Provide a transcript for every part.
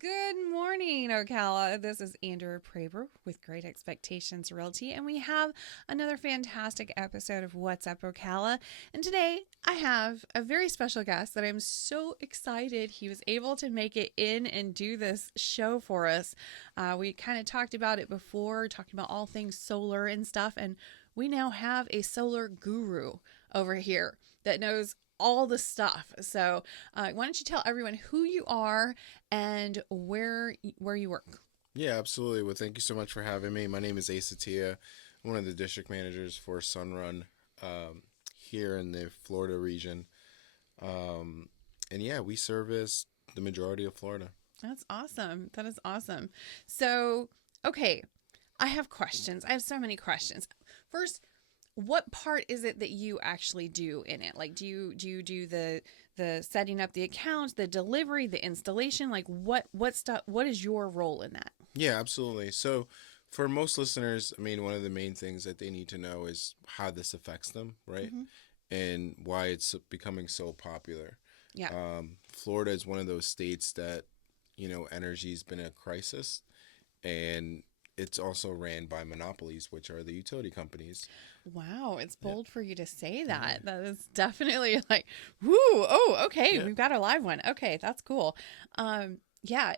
Good morning, Ocala. This is Andrew Praber with Great Expectations Realty, and we have another fantastic episode of What's Up, Ocala. And today I have a very special guest that I'm so excited he was able to make it in and do this show for us. We kind of talked about it before, talking about all things solar and stuff, and we now have a solar guru over here that knows all the stuff. So why don't you tell everyone who you are and where you work? Yeah, absolutely. Well, thank you so much for having me. My name is Asa Tia. I'm one of the district managers for Sunrun here in the Florida region. And yeah, we service the majority of Florida. That's awesome. That is awesome. So, okay, I have questions. I have so many questions. First, what part is it that you actually do in it? Like, do you do the setting up the account, the delivery, the installation? Like, what stuff? What is your role in that? Yeah, absolutely. So, for most listeners, I mean, one of the main things that they need to know is how this affects them, right? Mm-hmm. And why it's becoming so popular. Yeah. Florida is one of those states that, energy's been a crisis, and it's also ran by monopolies, which are the utility companies. Wow, it's Yeah. bold for you to say Yeah. that. That is definitely like, whoo, oh, okay, Yeah. we've got a live one. Okay, that's cool. Yeah,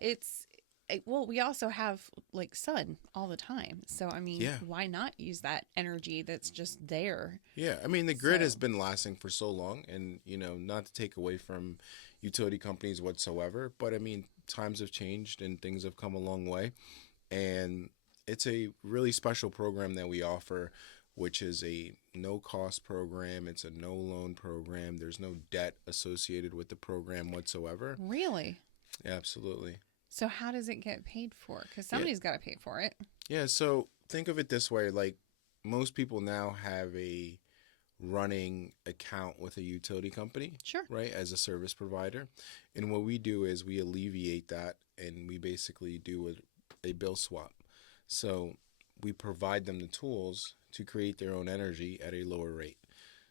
well, we also have like sun all the time. So, I mean, Yeah. why not use that energy that's just there? Yeah. I mean, the grid has So, been lasting for so long, and, not to take away from utility companies whatsoever, but I mean, times have changed and things have come a long way. And it's a really special program that we offer, which is a no cost program. It's a no loan program. There's no debt associated with the program whatsoever. really? Absolutely. So, how does it get paid for? Because Yeah. somebody's got to pay for it. Yeah. So think of it this way, like most people now have a running account with a utility company, Sure. right, as a service provider. And what we do is we alleviate that and we basically do a bill swap. So we provide them the tools to create their own energy at a lower rate.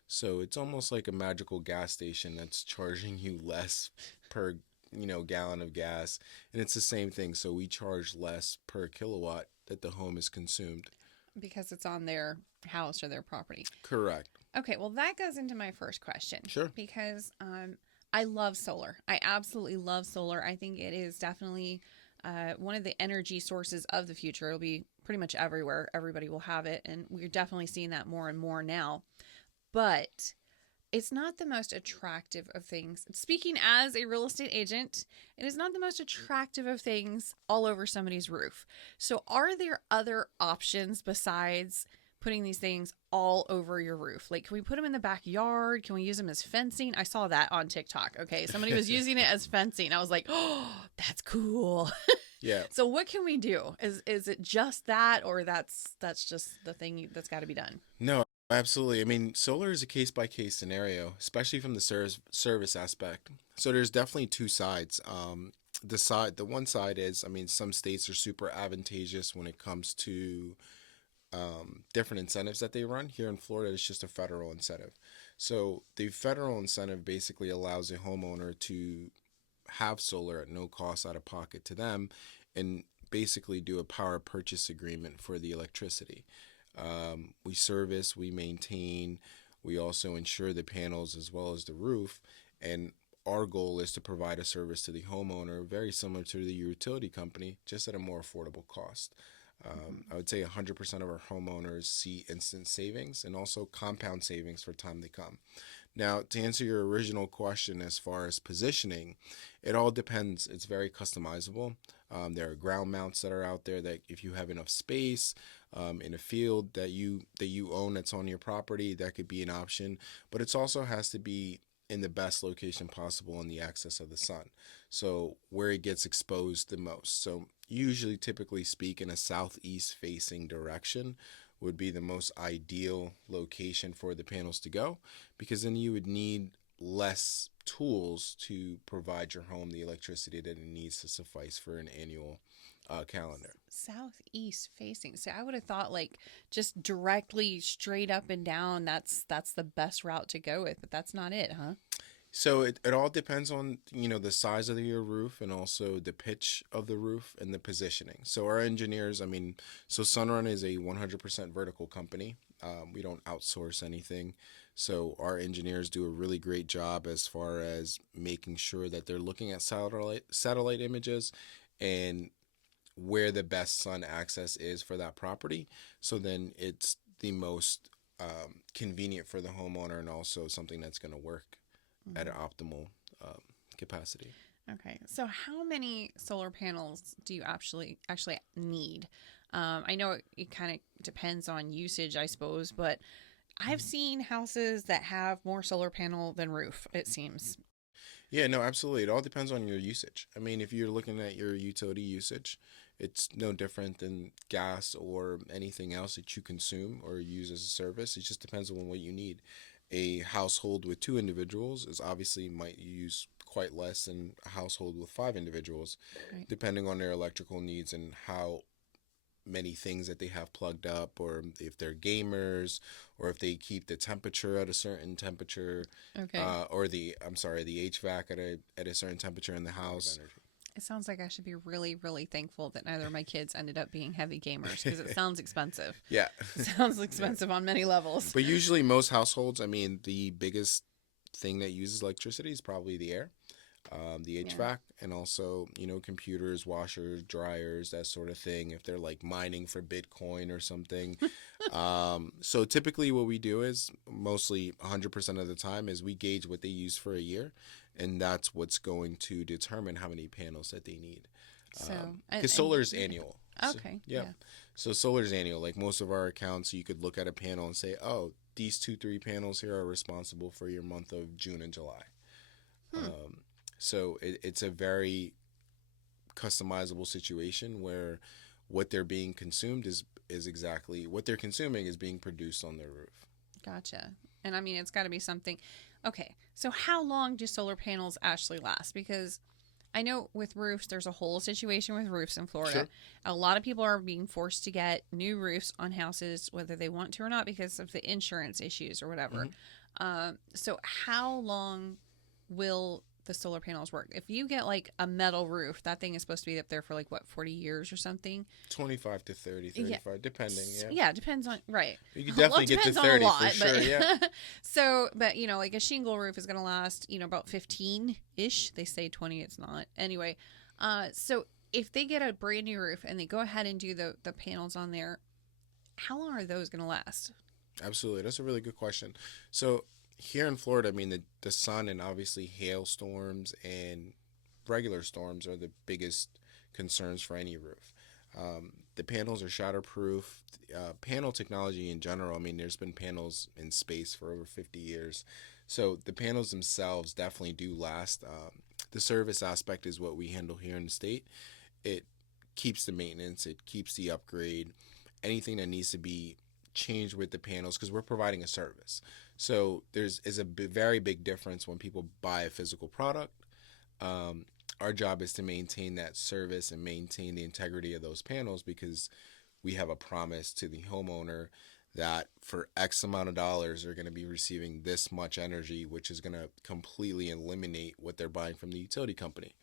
So it's almost like a magical gas station that's charging you less per gallon of gas, and it's the same thing. So we charge less per kilowatt that the home is consumed. Because it's on their house or their property. Correct. Okay, well, that goes into my first question Sure. because I love solar. I absolutely love solar. I think it is definitely one of the energy sources of the future. It'll be pretty much everywhere. Everybody will have it, and we're definitely seeing that more and more now. But it's not the most attractive of things. Speaking as a real estate agent, it is not the most attractive of things all over somebody's roof. So, are there other options besides putting these things all over your roof? Like, can we put them in the backyard? Can we use them as fencing? I saw that on TikTok. Okay, somebody was using it as fencing. I was like, oh, that's cool. Yeah. So, what can we do? Is it just that, or that's just the thing that's got to be done? No, absolutely. I mean, solar is a case by case scenario, especially from the service aspect. So there's definitely two sides. The one side is, I mean, some states are super advantageous when it comes to different incentives that they run. Here in Florida, it's just a federal incentive. So the federal incentive basically allows a homeowner to have solar at no cost out of pocket to them, and basically do a power purchase agreement for the electricity. We service, we maintain, we also insure the panels as well as the roof. And our goal is to provide a service to the homeowner very similar to the utility company, just at a more affordable cost. I would say 100% of our homeowners see instant savings and also compound savings for time to come. Now, to answer your original question as far as positioning, it all depends. It's very customizable. There are ground mounts that are out there that if you have enough space in a field that you own that's on your property, that could be an option. But it also has to be in the best location possible in the access of the sun. So where it gets exposed the most. So usually, typically speak, in a southeast facing direction would be the most ideal location for the panels to go, because then you would need less tools to provide your home the electricity that it needs to suffice for an annual calendar. Southeast facing. So I would have thought like just directly straight up and down. That's the best route to go with, but that's not it, huh? So it all depends on, the size of your roof and also the pitch of the roof and the positioning. So our engineers, I mean, so Sunrun is a 100% vertical company. We don't outsource anything. So our engineers do a really great job as far as making sure that they're looking at satellite images and where the best sun access is for that property. So then it's the most convenient for the homeowner and also something that's going to work at an Mhm. optimal um, capacity. Okay, so how many solar panels do you actually need? I know it kind of depends on usage, I suppose, but I've Mhm. seen houses that have more solar panel than roof, it seems. Yeah, no, absolutely. It all depends on your usage. I mean, if you're looking at your utility usage, it's no different than gas or anything else that you consume or use as a service. It just depends on what you need. A household with two individuals is obviously might use quite less than a household with five individuals, Right. depending on their electrical needs and how many things that they have plugged up, or if they're gamers, or if they keep the temperature at a certain temperature, Okay. or the HVAC at a certain temperature in the house. It sounds like I should be really, really thankful that neither of my kids ended up being heavy gamers because it sounds expensive. Yeah. It sounds Yeah. expensive on many levels. But usually most households, I mean, the biggest thing that uses electricity is probably the air, the Yeah. HVAC, and also, computers, washers, dryers, that sort of thing. If they're like mining for Bitcoin or something. So typically, what we do is mostly 100% of the time is we gauge what they use for a year, and that's what's going to determine how many panels that they need. So, Because and solar is yeah. annual. So, Okay. yeah. Yeah. So solar is annual. Like most of our accounts, you could look at a panel and say, oh, these two, three panels here are responsible for your month of June and July. Hmm. Um, so it's a very customizable situation where what they're being consumed is exactly what they're consuming is being produced on their roof. Gotcha. And I mean, it's got to be something. Okay. So, how long do solar panels actually last? Because I know with roofs, there's a whole situation with roofs in Florida. Sure. A lot of people are being forced to get new roofs on houses, whether they want to or not, because of the insurance issues or whatever. Hmm. So, how long will the solar panels work? If you get like a metal roof, that thing is supposed to be up there for like what, 40 years or something? 25 to 30, Yeah. 35, depending. Yeah. Yeah, depends on, right. You could Well, definitely it get to depends on a 30 for lot, sure. Yeah. but so, but like a shingle roof is going to last, about 15 ish. They say 20, it's not. Anyway, so if they get a brand new roof and they go ahead and do the panels on there, how long are those going to last? Absolutely. That's a really good question. So here in Florida, I mean, the sun and obviously hailstorms and regular storms are the biggest concerns for any roof. The panels are shatterproof. Panel technology in general, I mean, there's been panels in space for over 50 years. So the panels themselves definitely do last. The service aspect is what we handle here in the state. It keeps the maintenance, it keeps the upgrade, anything that needs to be changed with the panels because we're providing a service. So there's is a very big difference when people buy a physical product. Um, our job is to maintain that service and maintain the integrity of those panels because we have a promise to the homeowner that for X amount of dollars they're going to be receiving this much energy, which is going to completely eliminate what they're buying from the utility company,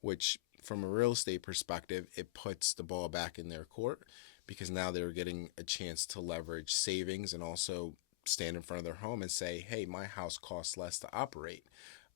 which from a real estate perspective, it puts the ball back in their court because now they're getting a chance to leverage savings and also stand in front of their home and say, hey, my house costs less to operate.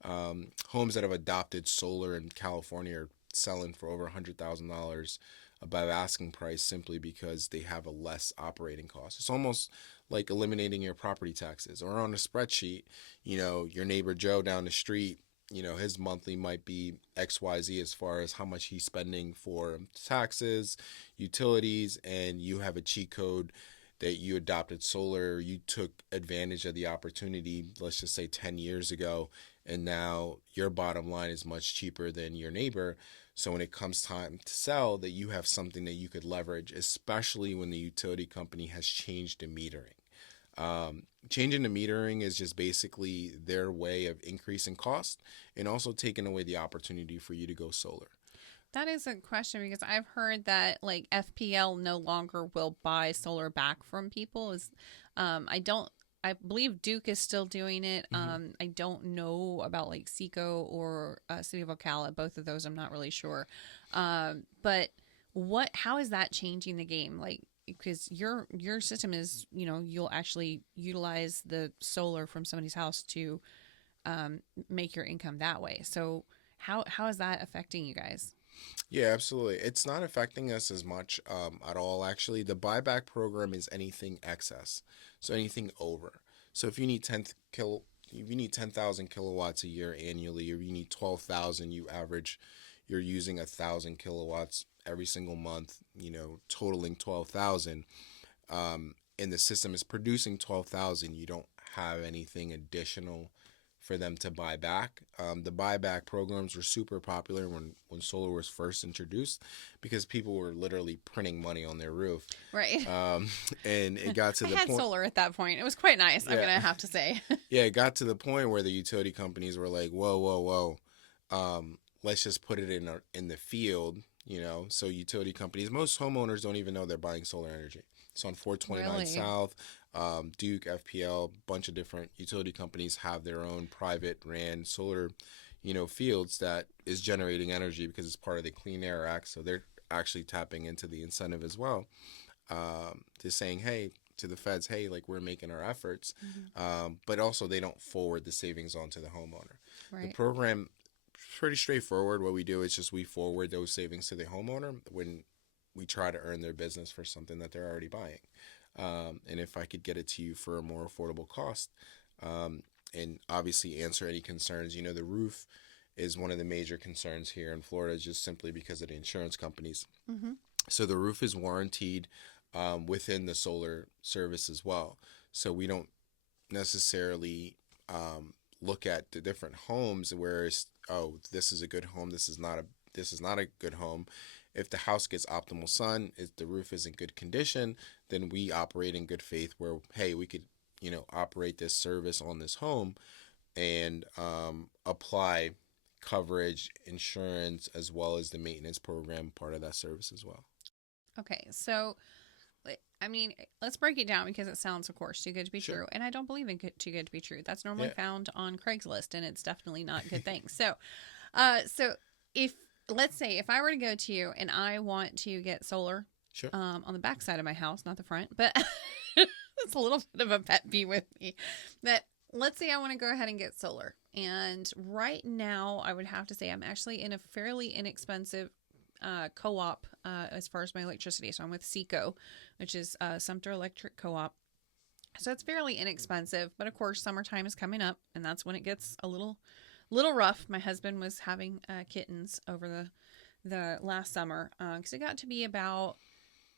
Homes that have adopted solar in California are selling for over $100,000 above asking price simply because they have a less operating cost. It's almost like eliminating your property taxes or on a spreadsheet, your neighbor Joe down the street, his monthly might be XYZ as far as how much he's spending for taxes, utilities, and you have a cheat code that you adopted solar, you took advantage of the opportunity, let's just say 10 years ago, and now your bottom line is much cheaper than your neighbor. So when it comes time to sell, that you have something that you could leverage, especially when the utility company has changed the metering. Changing the metering is just basically their way of increasing cost and also taking away the opportunity for you to go solar. That is a question because I've heard that like FPL no longer will buy solar back from people. I don't. I believe Duke is still doing it. Hmm. I don't know about like Seco or City of Ocala. Both of those, I'm not really sure. But how is that changing the game? Like, because your system is, you'll actually utilize the solar from somebody's house to make your income that way. So how is that affecting you guys? Yeah, absolutely. It's not affecting us as much at all. Actually, the buyback program is anything excess, so anything over. So if you need 10,000 kilowatts a year annually, or you need 12,000, you average, you're using 1,000 kilowatts every single month. Totaling 12,000. And the system is producing 12,000. You don't have anything additional for them to buy back. The buyback programs were super popular when solar was first introduced because people were literally printing money on their roof. Right. Um, and it got to I the had point, solar at that point. It was quite nice, I'm yeah, gonna have to say. yeah, it got to the point where the utility companies were like, whoa, whoa, whoa, let's just put it in the field. So utility companies, most homeowners don't even know they're buying solar energy. So on 429 Really? South, Duke, FPL, bunch of different utility companies have their own private ran solar, fields that is generating energy because it's part of the Clean Air Act. So they're actually tapping into the incentive as well, to saying, hey, to the feds, hey, like we're making our efforts, Hmm. but also they don't forward the savings onto the homeowner. The Right. program pretty straightforward. What we do is just we forward those savings to the homeowner when we try to earn their business for something that they're already buying. And if I could get it to you for a more affordable cost, um, and obviously answer any concerns. The roof is one of the major concerns here in Florida, just simply because of the insurance companies. Hmm. So the roof is warranted within the solar service as well. So we don't necessarily look at the different homes where it's, oh, this is a good home, this is not a good home. If the house gets optimal sun, if the roof is in good condition, then we operate in good faith where, hey, we could operate this service on this home and apply coverage, insurance, as well as the maintenance program part of that service as well. Okay, so I mean, let's break it down because it sounds, of course, too good to be Sure. true, and I don't believe in too good to be true. That's normally Yeah. found on Craigslist, and it's definitely not good things. So if let's say if I were to go to you and I want to get solar, Sure. on the back side of my house, not the front, but it's a little bit of a pet peeve with me. That let's say I want to go ahead and get solar, and right now I would have to say I'm actually in a fairly inexpensive co-op as far as my electricity. So I'm with Seco, which is Sumter Electric Co-op. So it's fairly inexpensive, but of course summertime is coming up, and that's when it gets a little rough. My husband was having kittens over the last summer because it got to be about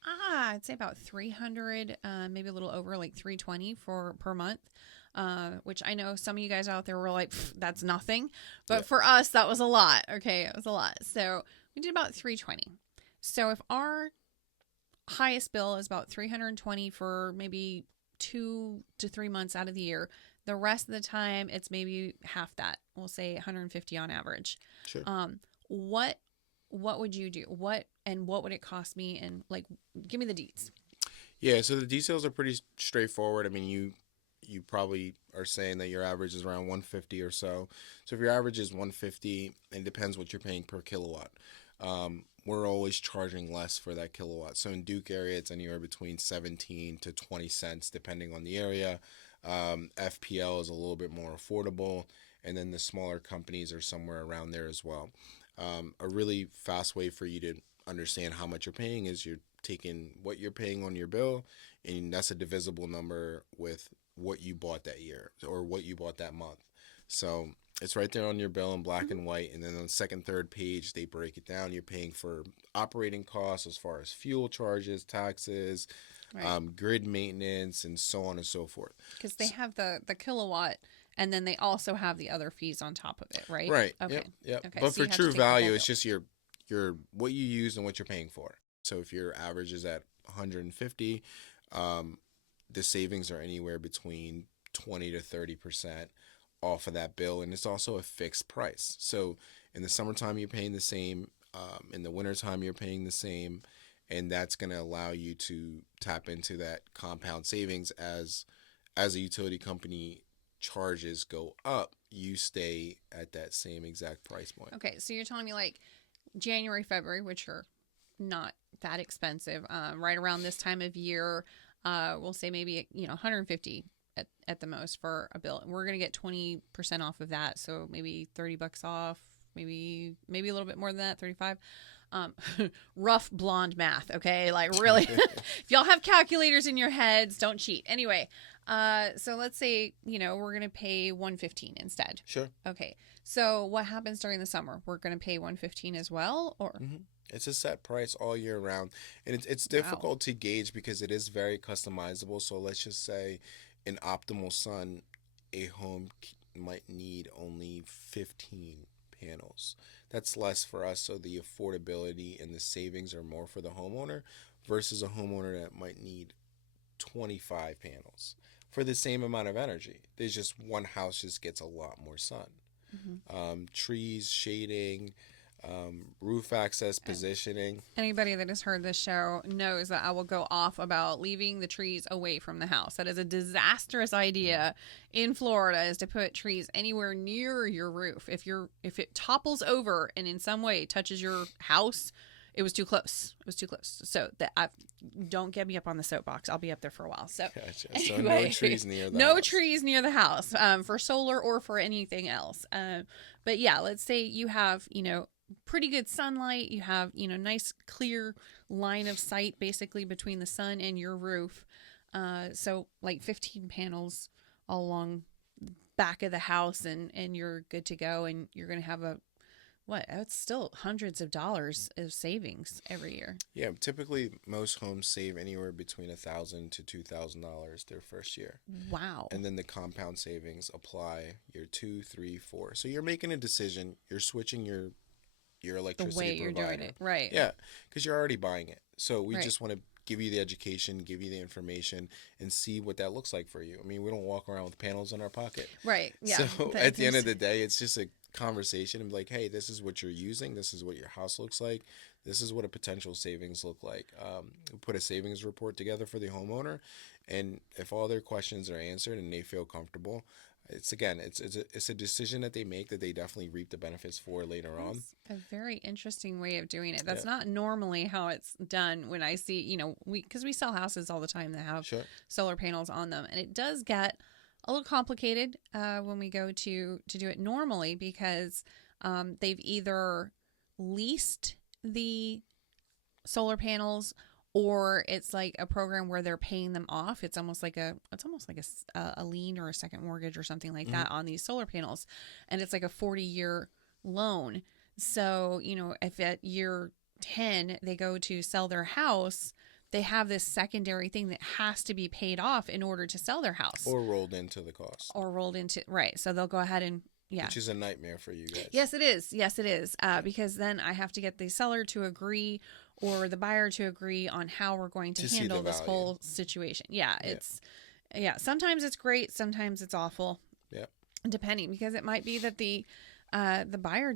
I'd say about 300, maybe a little over, like 320 for per month. Which I know some of you guys out there were like, that's nothing. Yeah. But for us, that was a lot. Okay. It was a lot. So we did about 320. So if our highest bill is about 320 for maybe 2 to 3 months out of the year, the rest of the time it's maybe half that. We'll say 150 on average. Sure. Um, what what would you do? What would it cost me? And like, give me the deets. Yeah, so the details are pretty straightforward. I mean, you probably are saying that your average is around 150 or so. So if your average is 150, it depends what you're paying per kilowatt. We're always charging less for that kilowatt. So in Duke area, it's anywhere between 17 to 20 cents depending on the area. FPL is a little bit more affordable, and then the smaller companies are somewhere around there as well. A really fast way for you to understand how much you're paying is you're taking what you're paying on your bill, and that's a divisible number with what you bought that year or what you bought that month. So it's right there on your bill in black Mhm. and white. And then on the second, third page, they break it down. You're paying for operating costs as far as fuel charges, taxes, Right. grid maintenance, and so on and so forth. Because they have the kilowatt, and then they also have the other fees on top of it, right? Right. Okay. Yep. Yep. Okay. But So for you have to true take the whole value, it's bill. just your what you use and what you're paying for. So if your average is at 150, um, the savings are anywhere between 20 to 30% off of that bill, and it's also a fixed price. So in the summertime, you're paying the same. In the wintertime, you're paying the same, and that's going to allow you to tap into that compound savings as a utility company charges go up, you stay at that same exact price point. Okay, so you're telling me like January, February, which are not that expensive, right around this time of year, we'll say maybe 150 at the most for a bill. We're gonna get 20% off of that, so maybe $30 off, maybe a little bit more than that, 35. Um, rough blonde math, okay? Like really, if y'all have calculators in your heads, don't cheat. Anyway, so let's say we're gonna pay 115 instead. Sure. Okay, so what happens during the summer? We're gonna pay 115 as well, or It's a set price all year round, and it's wow, difficult to gauge because it is very customizable. So let's just say, in optimal sun, a home might need only 15 panels. That's less for us, so the affordability and the savings are more for the homeowner versus a homeowner that might need 25 panels for the same amount of energy. There's just one house just gets a lot more sun. Trees, shading, roof access, positioning. anybody that has heard this show knows that I will go off about leaving the trees away from the house. That is a disastrous idea in Florida, is to put trees anywhere near your roof. If it topples over and in some way touches your house, it was too close. It was too close. So don't get me up on the soapbox. I'll be up there for a while. So, Gotcha. So anyway, no trees near the no house. trees near the house, for solar or for anything else. But yeah, let's say you have, pretty good sunlight. You have, nice clear line of sight basically between the sun and your roof. So like 15 panels all along the back of the house, and you're good to go. And you're going to have it's still hundreds of dollars of savings every year. Yeah, typically most homes save anywhere between $1,000 to $2,000 their first year. Wow. And then the compound savings apply year 2, 3, 4. So you're making a decision. You're switching your The electricity way you're provider. doing it. Right. Yeah, because you're already buying it. So we Right. just want to give you the education, give you the information, and see what that looks like for you. I mean, we don't walk around with panels in our pocket. Right. Yeah. So at the end of the day, it's just a conversation and be like, hey, this is what you're using. This is what your house looks like. This is what a potential savings look like. We put a savings report together for the homeowner, and if all their questions are answered and they feel comfortable, it's a decision that they make that they definitely reap the benefits for later on. That's a very interesting way of doing it. That's Yeah. not normally how it's done when I see, because we sell houses all the time that have Sure. solar panels on them. And it does get a little complicated when we go to do it normally, because they've either leased the solar panels, or it's like a program where they're paying them off. It's almost like a lien or a second mortgage or something like that on these solar panels, and it's like a 40-year loan. So if at year 10 they go to sell their house, they have this secondary thing that has to be paid off in order to sell their house, Or rolled into the cost, or rolled into, right. So they'll go ahead and which is a nightmare for you guys. Yes, it is. Yes, it is. Because then I have to get the seller to agree or the buyer to agree on how we're going to To see handle the this value. whole situation. Yeah, sometimes it's great, sometimes it's awful. Yeah. Depending, because it might be that the buyer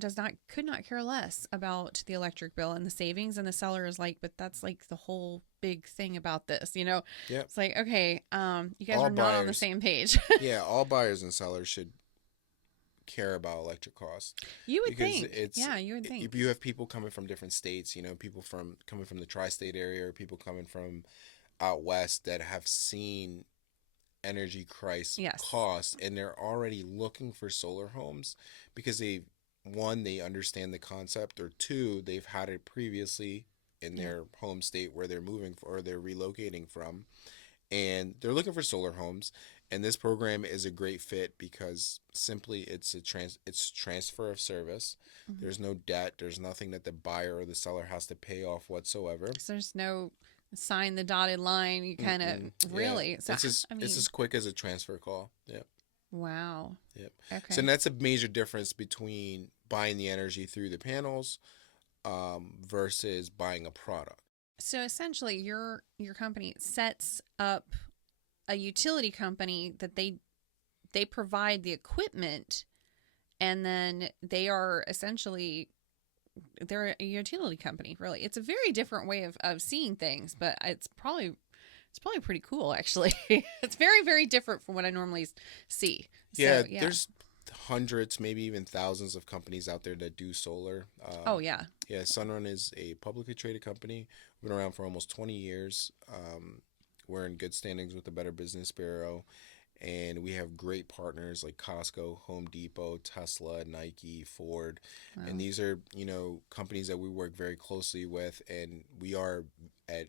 could not care less about the electric bill and the savings, and the seller is like, but that's like the whole big thing about this. Yep. It's like, okay, you guys All are not on the buyers- same page. Yeah, all buyers and sellers should care about electric costs. You would Because think. Yeah, you would think. If you have people coming from different states, people coming from the tri-state area, or people coming from out west that have seen energy crisis Yes. costs, and they're already looking for solar homes because they understand the concept, or two, they've had it previously in their home state where they're moving or they're relocating from, and they're looking for solar homes. And this program is a great fit because simply it's transfer of service. Mhm. There's no debt. There's nothing that the buyer or the seller has to pay off whatsoever. So there's no sign the dotted line. You kind of really. Yeah. So It's as quick as a transfer call. Yep. wow. Yep. Okay. So that's a major difference between buying the energy through the panels versus buying a product. So essentially, your company sets up a utility company that they provide the equipment, and then they're a utility company. Really, it's a very different way of seeing things, but it's It's probably pretty cool, actually. It's very, very different from what I normally see. Yeah, So, yeah. there's hundreds, maybe even thousands of companies out there that do solar. Oh, yeah. Yeah, Sunrun is a publicly traded company. We've been around for almost 20 years. We're in good standings with the Better Business Bureau, and we have great partners like Costco, Home Depot, Tesla, Nike, Ford, and Wow. these are companies that we work very closely with, and we are at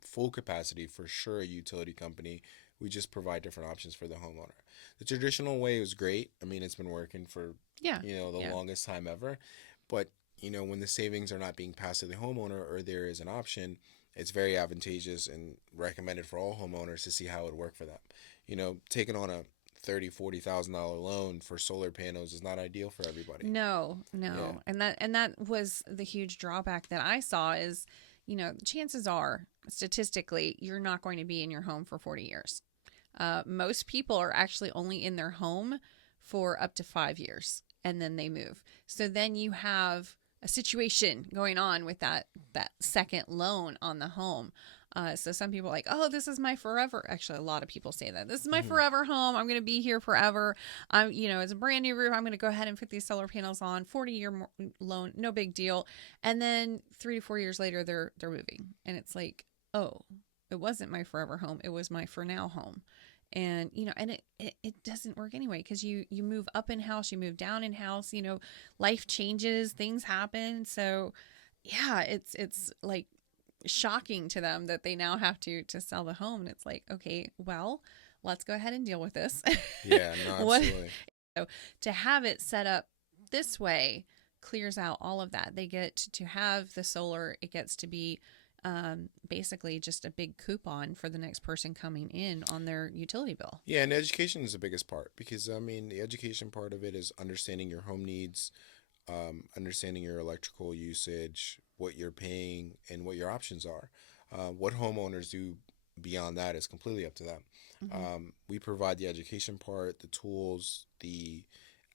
full capacity for sure a utility company. We just provide different options for the homeowner. The traditional way is great. I mean, it's been working for Yeah. the Yeah. longest time ever, but when the savings are not being passed to the homeowner or there is an option, it's very advantageous and recommended for all homeowners to see how it would work for them. Taking on a 30, $40,000 loan for solar panels is not ideal for everybody. No, Yeah. no. And that was the huge drawback that I saw is, chances are statistically you're not going to be in your home for 40 years. Most people are actually only in their home for up to 5 years and then they move. So then you have a situation going on with that second loan on the home. So some people are like, oh, this is my forever. Actually, a lot of people say that this is my Hmm. forever home. I'm going to be here forever. It's a brand new roof. I'm going to go ahead and put these solar panels on. 40-year loan, no big deal. And then 3 to 4 years later, they're moving, and it's like, oh, it wasn't my forever home. It was my for now home. And it doesn't work anyway, because you move up in house, you move down in house, life changes, things happen. So yeah, it's like shocking to them that they now have to sell the home, and it's like, okay, well, let's go ahead and deal with this. Yeah, no, What absolutely. so to have it set up this way clears out all of that. They get to have the solar. It gets to be basically just a big coupon for the next person coming in on their utility bill. Yeah, and education is the biggest part because I mean the education part of it is understanding your home needs, understanding your electrical usage, what you're paying, and what your options are. What homeowners do beyond that is completely up to them. Hmm. We provide the education part, the tools, the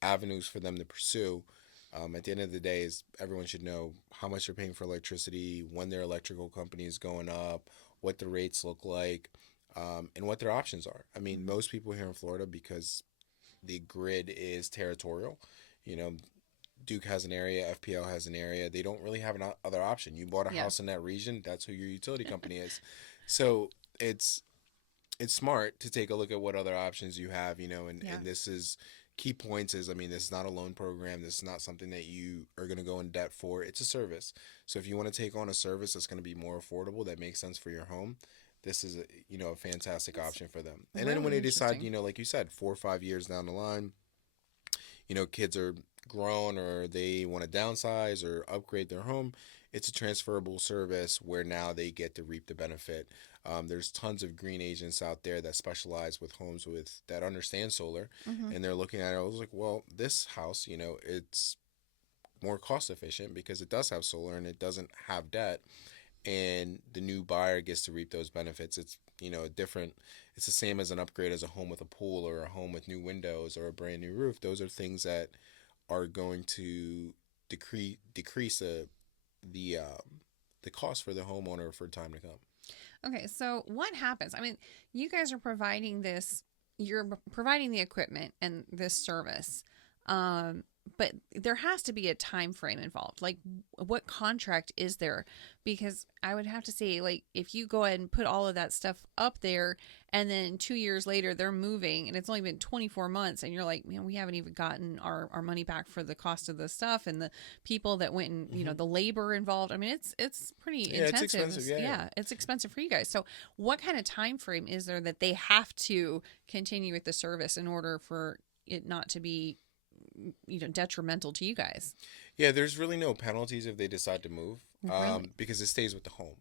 avenues for them to pursue. At the end of the day, is everyone should know how much they're paying for electricity, when their electrical company is going up, what the rates look like, and what their options are. I mean, Hmm. most people here in Florida, because the grid is territorial, you know, Duke has an area, FPL has an area. They don't really have an other option. You bought a Yeah. house in that region, that's who your utility company is. So it's smart to take a look at what other options you have, Yeah. and this is key points is I mean, this is not a loan program. This is not something that you are going to go in debt for. It's a service. So if you want to take on a service that's going to be more affordable, that makes sense for your home, this is a fantastic That's option for them. And then when really they decide, interesting. like you said, 4 or 5 years down the line, kids are grown or they want to downsize or upgrade their home, it's a transferable service where now they get to reap the benefit. There's tons of green agents out there that specialize with homes with that understand solar, Hmm. and they're looking at it. I was like, well, this house, it's more cost efficient because it does have solar and it doesn't have debt, and the new buyer gets to reap those benefits. It's different. It's the same as an upgrade as a home with a pool or a home with new windows or a brand new roof. Those are things that are going to decrease the cost for the homeowner for time to come. Okay, so what happens? I mean, you guys are providing this, you're providing the equipment and this service. Um, but there has to be a time frame involved. Like, what contract is there? Because I would have to say, like, if you go ahead and put all of that stuff up there, and then 2 years later they're moving, and it's only been 24 months, and you're like, man, we haven't even gotten our money back for the cost of the stuff and the people that went, and Hmm. the labor involved. I mean, it's pretty Yeah, it's intensive. expensive. Yeah, Yeah, it's expensive for you guys. So what kind of time frame is there that they have to continue with the service in order for it not to be detrimental to you guys? yeah. There's really no penalties if they decide to move, Really? because it stays with the home.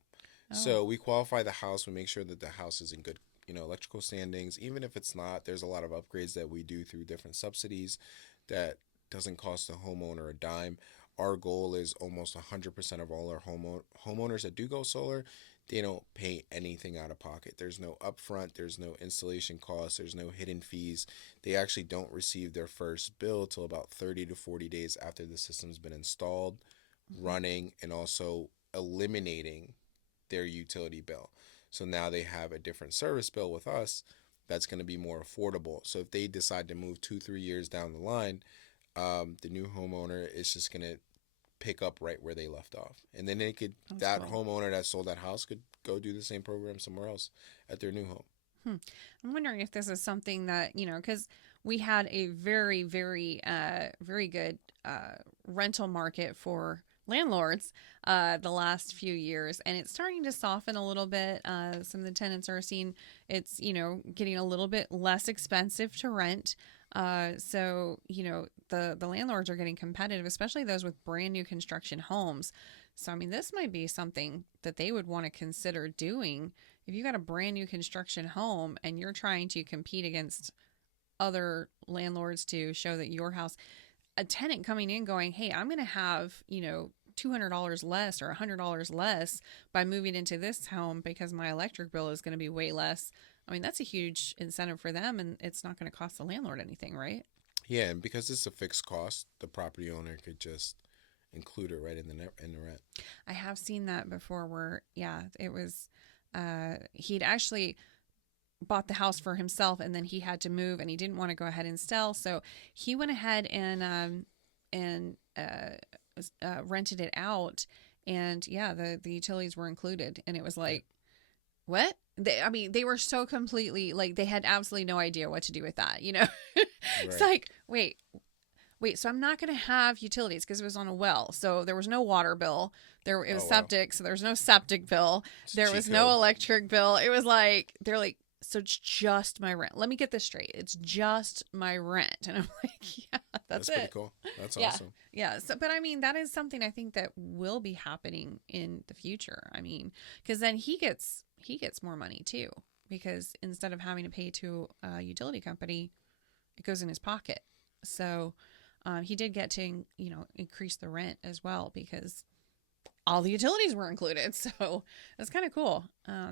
Oh. So we qualify the house. We make sure that the house is in good, electrical standings. Even if it's not, there's a lot of upgrades that we do through different subsidies that doesn't cost the homeowner a dime. Our goal is almost 100% of all our homeowners that do go solar, they don't pay anything out of pocket. There's no upfront, there's no installation costs, there's no hidden fees. They actually don't receive their first bill till about 30 to 40 days after the system's been installed, Mhm. running, and also eliminating their utility bill. So now they have a different service bill with us that's going to be more affordable. So if they decide to move 2, 3 years down the line, the new homeowner is just going to pick up right where they left off. And then That's that cool. homeowner that sold that house could go do the same program somewhere else at their new home. Hmm. I'm wondering if this is something that, because we had a very, very, very good rental market for landlords the last few years, and it's starting to soften a little bit. Some of the tenants are seeing it's, getting a little bit less expensive to rent. So, the landlords are getting competitive, especially those with brand new construction homes. So, I mean, this might be something that they would want to consider doing if you got a brand new construction home and you're trying to compete against other landlords to show that your house, a tenant coming in going, hey, I'm going to have, $200 less or $100 less by moving into this home because my electric bill is going to be way less. I mean, that's a huge incentive for them, and it's not going to cost the landlord anything, right? Yeah, and because it's a fixed cost, the property owner could just include it right in the rent. I have seen that before where, yeah, it was, he'd actually bought the house for himself and then he had to move and he didn't want to go ahead and sell. So he went ahead and rented it out. And yeah, the utilities were included. And it was Yeah, like, what? I mean, they were so completely like they had absolutely no idea what to do with that, It's right. like, wait, so I'm not going to have utilities because it was on a well. So there was no water bill. It was Oh wow, septic, so there was no septic bill. it's a There cheat was no code. electric bill. It was like they're like, so it's just my rent. Let me get this straight. It's just my rent. And I'm like, yeah, that's That's pretty it. cool. That's Yeah. awesome. Yeah. So, but I mean, that is something I think that will be happening in the future. I mean, because then he gets more money too, because instead of having to pay to a utility company, it goes in his pocket. So, he did get to increase the rent as well because all the utilities were included. So it's kind of cool.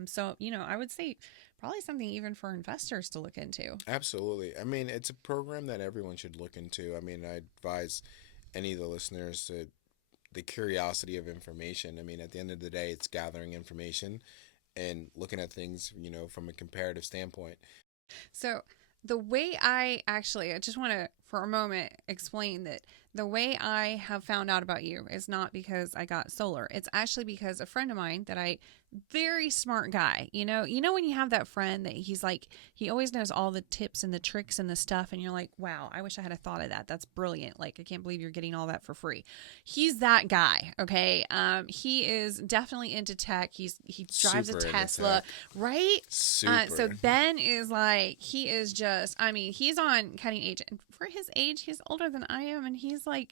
So I would say probably something even for investors to look into. Absolutely. I mean, it's a program that everyone should look into. I mean, I advise any of the listeners to the curiosity of information. I mean, at the end of the day, it's gathering information and looking at things, from a comparative standpoint. So the way I just want to for a moment explain that the way I have found out about you is not because I got solar. It's actually because a friend of mine that I very smart guy, when you have that friend that he's like he always knows all the tips and the tricks and the stuff and you're like, "Wow, I wish I had a thought of that. That's brilliant. Like I can't believe you're getting all that for free." He's that guy, okay? He is definitely into tech. He drives a Super into Tesla, tech. right? So Super. Ben is like, he is just, I mean, he's on cutting age. And for his age, he's older than I am. And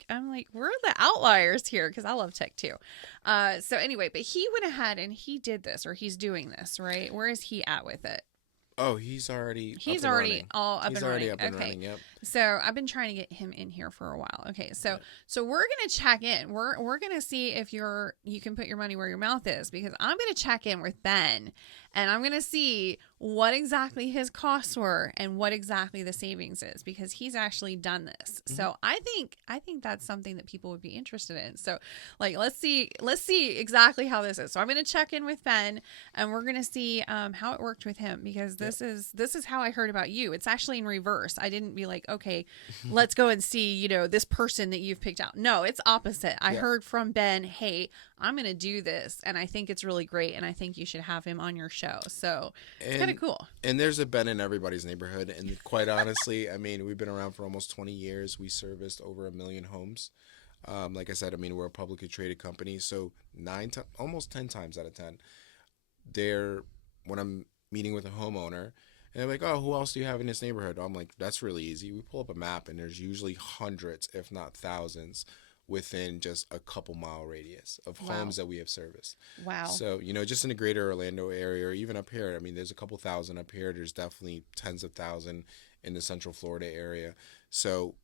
I'm like, we're the outliers here because I love tech too. So anyway, but he went ahead and he did this or he's doing this, right? Where is he at with it? Oh, he's already up He's and already running. all up He's and already running. up and Okay. running. Yep. So I've been trying to get him in here for a while. Okay. So Yep. so we're gonna check in. We're gonna see if you can put your money where your mouth is because I'm gonna check in with Ben and I'm gonna see what exactly his costs were and what exactly the savings is because he's actually done this. Hmm. So I think that's something that people would be interested in. So like let's see exactly how this is. So I'm gonna check in with Ben and we're gonna see how it worked with him because Yep. this is how I heard about you. It's actually in reverse. I didn't be like, okay, let's go and see this person that you've picked out. No, it's opposite. I Yep. heard from Ben, hey, I'm gonna do this, and I think it's really great, and I think you should have him on your show. So it's kind of And cool. and there's a Ben in everybody's neighborhood. And quite honestly, I mean, we've been around for almost 20 years. We serviced over 1 million homes. Like I said, I mean, we're a publicly traded company, so almost 10 times out of 10, they're when I'm meeting with a homeowner, and they're like, "Oh, who else do you have in this neighborhood?" I'm like, "That's really easy. We pull up a map, and there's usually hundreds, if not thousands, within just a couple mile radius of Wow, homes that we have serviced." wow, So, just in the greater Orlando area, or even up here, I mean, there's a couple thousand up here. There's definitely tens of thousand in the Central Florida area. So,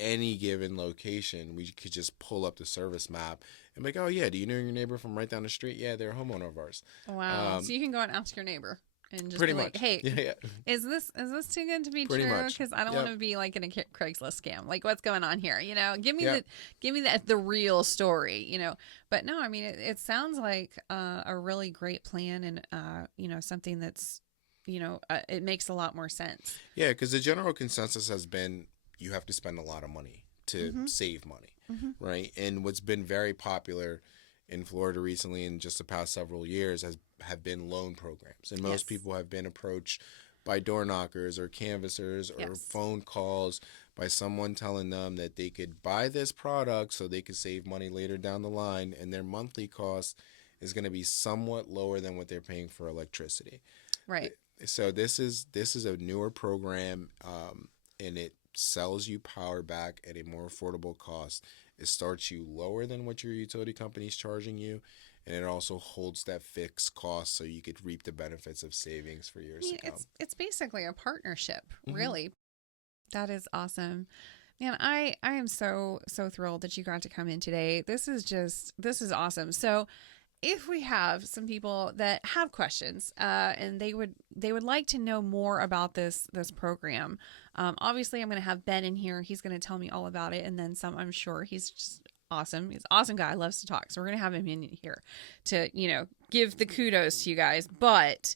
any given location, we could just pull up the service map and be like, "Oh yeah, do you know your neighbor from right down the street? Yeah, they're a homeowner of ours." wow. Um, So you can go and ask your neighbor. and just Pretty be like, much. "Hey, Yeah, yeah. is this too good to be Pretty true? much. Because I don't want Yep. to be like in a Craigslist scam. Like, what's going on here? Yep. Give me the real story. But no, I mean, it sounds like a really great plan, and something that's it makes a lot more sense. Yeah, because the general consensus has been you have to spend a lot of money to Mm-hmm. save money, Mm-hmm. right? And what's been very popular in Florida recently in just the past several years have been loan programs. And most Yes. people have been approached by door knockers or canvassers or Yes. phone calls by someone telling them that they could buy this product so they could save money later down the line and their monthly cost is going to be somewhat lower than what they're paying for electricity. Right. So this is a newer program, and it sells you power back at a more affordable cost. It starts you lower than what your utility company is charging you, and it also holds that fixed cost so you could reap the benefits of savings for I years to mean, come. it's basically a partnership, Hmm. really. That is awesome. Man, I am so thrilled that you got to come in today. This is awesome. So, if we have some people that have questions, and they would like to know more about this program, obviously I'm going to have Ben in here. He's going to tell me all about it, and then some. I'm sure he's just awesome. He's an awesome guy. Loves to talk. So we're going to have him in here to give the kudos to you guys. But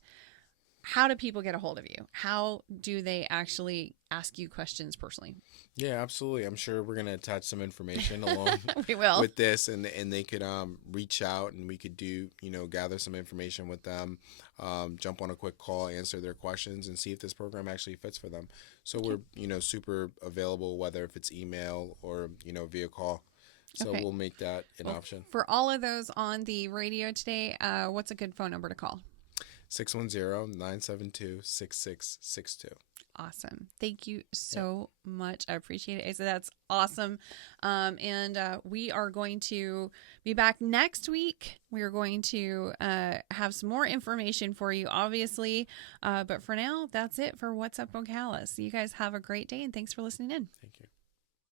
how do people get a hold of you? How do they actually ask you questions personally? Yeah, absolutely. I'm sure we're gonna attach some information along We will. with this, and they could reach out, and we could do gather some information with them, jump on a quick call, answer their questions, and see if this program actually fits for them. So Okay. we're super available, whether if it's email or via call. So Okay. we'll make that an Well, option. for all of those on the radio today, what's a good phone number to call? 610-972-6662. Awesome. Thank you Yep. so much. I appreciate it. Asa, that's awesome. And we are going to be back next week. We are going to have some more information for you, obviously. But for now, that's it for What's Up Ocala. So you guys have a great day, and thanks for listening in. Thank you.